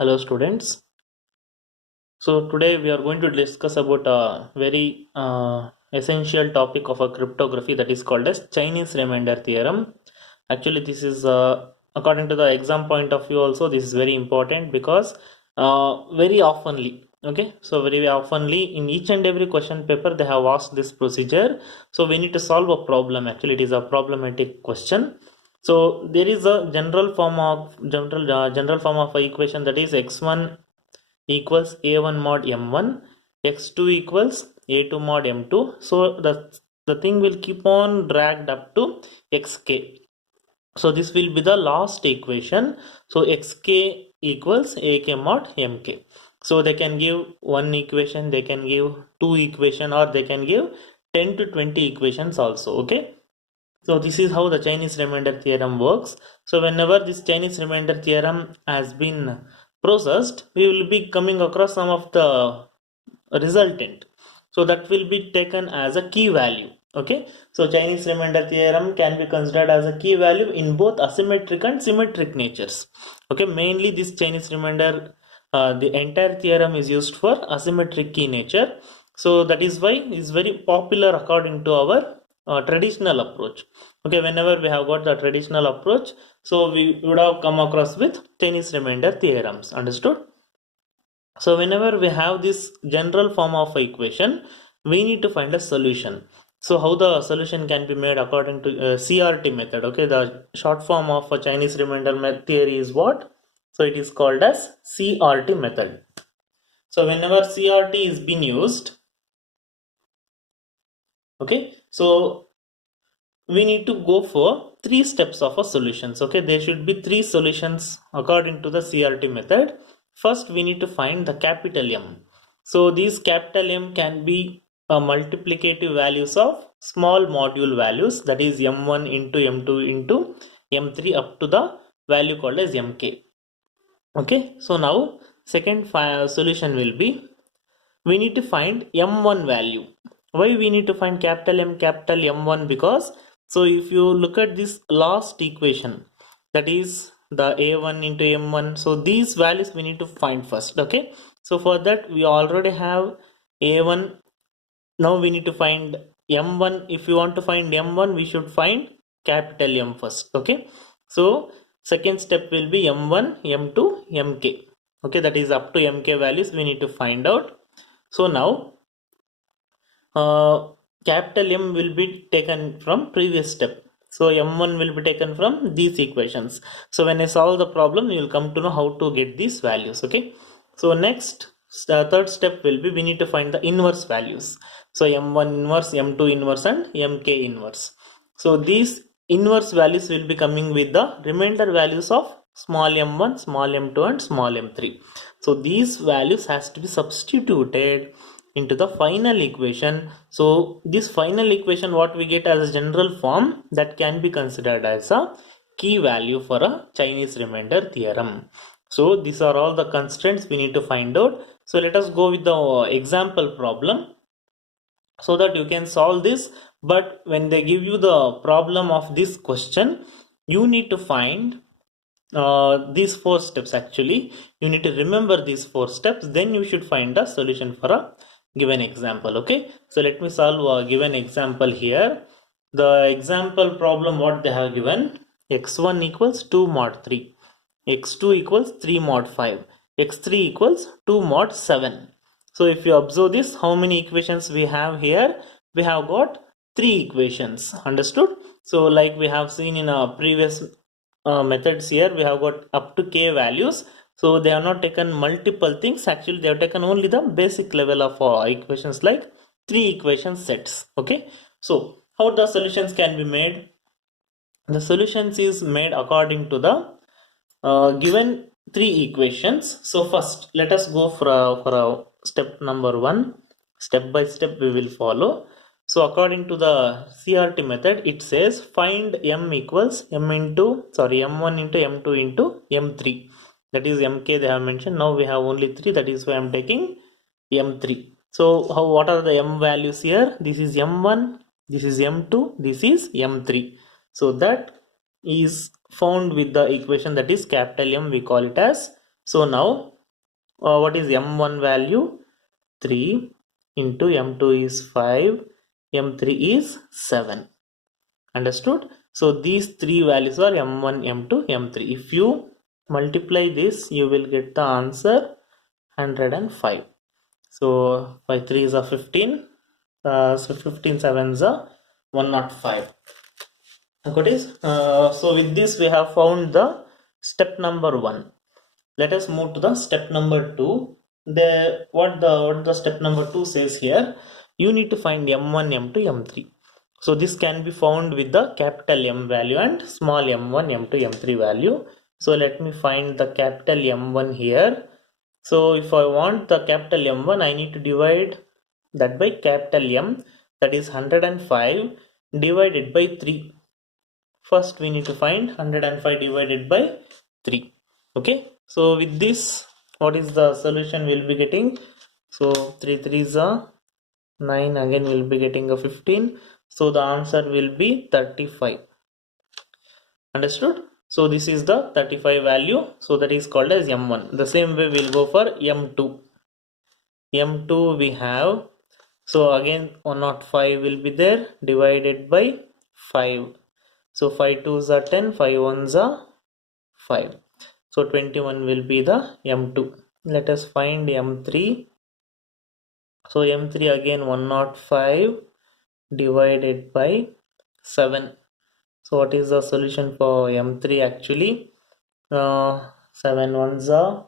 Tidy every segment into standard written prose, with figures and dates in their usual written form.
Hello students. So today we are going to discuss about a very essential topic of a cryptography that is called as Chinese remainder theorem. Actually this is according to the exam point of view also this is very important because very oftenly very oftenly in each and every question paper they have asked this procedure. So we need to solve a problem. Actually it is a problematic question. So there is a general form of a equation that is x1 equals a1 mod m1, x2 equals a2 mod m2. So the thing will keep on dragged up to xk. So this will be the last equation. So xk equals ak mod mk. So they can give one equation, they can give two equation, or they can give 10 to 20 equations also. Okay, so this is how the Chinese remainder theorem works. So whenever this Chinese remainder theorem has been processed, we will be coming across some of the resultant. So that will be taken as a key value. Okay, so Chinese remainder theorem can be considered as a key value in both asymmetric and symmetric natures. Okay, mainly this Chinese remainder, the entire theorem is used for asymmetric key nature. So that is why it is very popular according to our traditional approach. Okay, whenever we have got the traditional approach, so we would have come across with Chinese remainder theorems. Understood? So whenever we have this general form of equation, we need to find a solution. So how the solution can be made according to CRT method. Okay, the short form of a Chinese remainder theory is what? So it is called as CRT method. So whenever CRT is being used, okay, so we need to go for three steps of a solutions. Okay, there should be three solutions according to the CRT method. First we need to find the capital M. So these capital M can be multiplicative values of small module values, that is m1 into m2 into m3 up to the value called as mk. Okay, so now second solution will be, we need to find m1 value. Why we need to find capital M1? Because so if you look at this last equation, that is the a1 into m1, so these values we need to find first. Okay, so for that we already have a1. Now we need to find m1. If you want to find m1, we should find capital M first. Okay, so second step will be m1, m2, mk. Okay, that is up to mk values we need to find out. So now capital M will be taken from previous step. So M1 will be taken from these equations. So when I solve the problem, you will come to know how to get these values. Okay. So next, third step will be, we need to find the inverse values. So M1 inverse, M2 inverse and MK inverse. So these inverse values will be coming with the remainder values of small m1, small m2 and small m3. So these values has to be substituted into the final equation. So this final equation what we get as a general form, that can be considered as a key value for a Chinese remainder theorem. So these are all the constraints we need to find out. So let us go with the example problem so that you can solve this. But when they give you the problem of this question, you need to find these four steps. Actually you need to remember these four steps, then you should find a solution for a given example. Okay, so let me solve a given example here. The example problem what they have given, x1 equals 2 mod 3, x2 equals 3 mod 5, x3 equals 2 mod 7. So if you observe this, how many equations we have here? We have got three equations. Understood? So like we have seen in our previous methods, here we have got up to k values. So they have not taken multiple things. Actually they have taken only the basic level of equations, like three equation sets. Okay, so how the solutions can be made? The solutions is made according to the given three equations. So first let us go for a step number one. Step by step we will follow. So according to the CRT method, it says find m equals m into m1 into m2 into m3. That is mk they have mentioned. Now we have only 3, that is why I am taking m3. So what are the m values here? This is m1, this is m2, this is m3. So that is found with the equation, that is capital M, we call it as So now what is m1 value? 3 into m2 is 5, m3 is 7. Understood? So these three values are m1, m2, m3. If you multiply this, you will get the answer 105. So 5 3 is a 15. So 15 7 is a 105. Got it? So with this we have found the step number 1. Let us move to the step number 2. What the step number 2 says here, you need to find m1, m2, m3. So this can be found with the capital M value and small m1, m2, m3 value. So let me find the capital M1 here. So if I want the capital M1, I need to divide that by capital M, that is 105 divided by 3. First we need to find 105 divided by 3. Okay, so with this, what is the solution we'll be getting? So 3 3 is a 9, again we'll be getting a 15. So the answer will be 35. Understood? So this is the 35 value. So that is called as M1. The same way we'll go for M2. M2 we have, so again 105 will be there divided by 5. So 5 2s are 10, 5 1s are 5. So 21 will be the M2. Let us find M3. So M3 again 105 divided by 7. So what is the solution for M3 actually? 7 1s are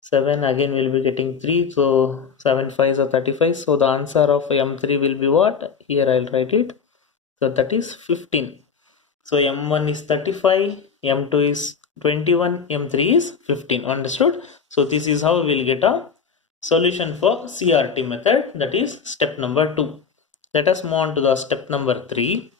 7, again we'll be getting 3, so 7 5s are 35. So the answer of M3 will be what? Here I'll write it. So that is 15. So M1 is 35, M2 is 21, M3 is 15. Understood? So this is how we'll get a solution for CRT method, that is step number 2. Let us move on to the step number 3.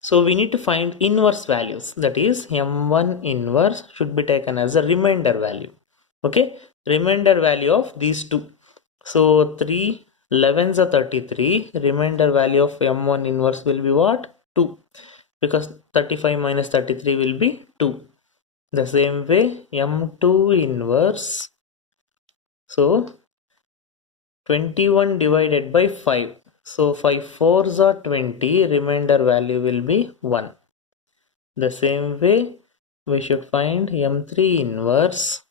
So we need to find inverse values, that is m1 inverse should be taken as a remainder value. Okay, remainder value of these two. So 3 11s are 33. Remainder value of m1 inverse will be what? 2, because 35 minus 33 will be 2. The same way m2 inverse, so 21 divided by 5. So 5 4s are 20, remainder value will be 1. The same way we should find M3 inverse.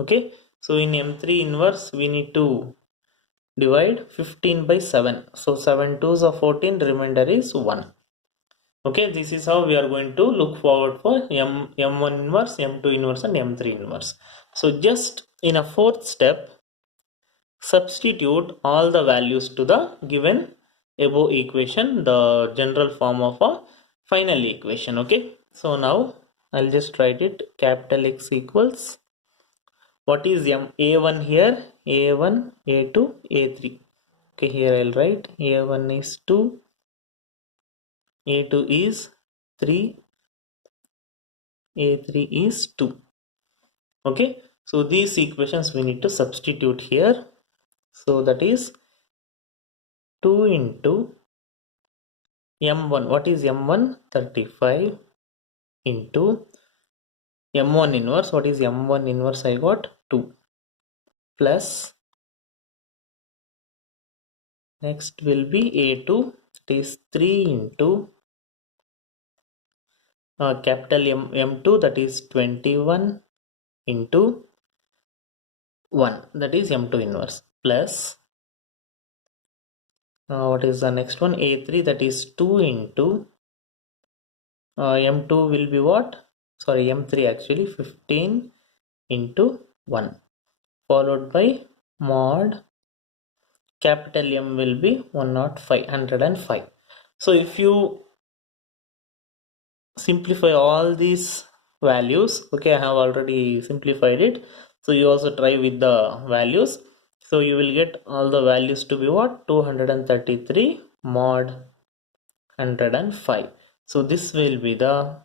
Okay, so in M3 inverse we need to divide 15 by 7. So 7 2s are 14, remainder is 1. Okay, this is how we are going to look forward for M1 inverse, M2 inverse and M3 inverse. So just in a fourth step, substitute all the values to the given above equation, the general form of a final equation. Okay, so now I'll just write it, capital X equals, what is a1 here? A1, A2, A3. Okay, here I'll write A1 is 2, A2 is 3, A3 is 2. Okay, so these equations we need to substitute here. So that is 2 into M1. What is M1? 35 into M1 inverse. What is M1 inverse? I got 2 plus, next will be A2. It is 3 into capital M2, that is 21 into 1, that is M2 inverse, plus what is the next one? A3, that is 2 into M2 will be what? Sorry, M3 actually 15 into 1, followed by mod capital M will be 105. So if you simplify all these values, okay, I have already simplified it, so you also try with the values. So you will get all the values to be what? 233 mod 105. So this will be the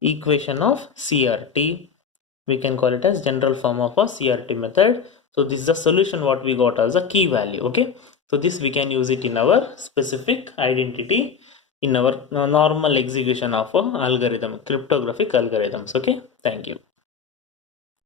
equation of CRT. We can call it as general form of a CRT method. So this is the solution what we got as a key value. Okay, so this we can use it in our specific identity. in our normal execution of a algorithm, cryptographic algorithms. Okay, thank you.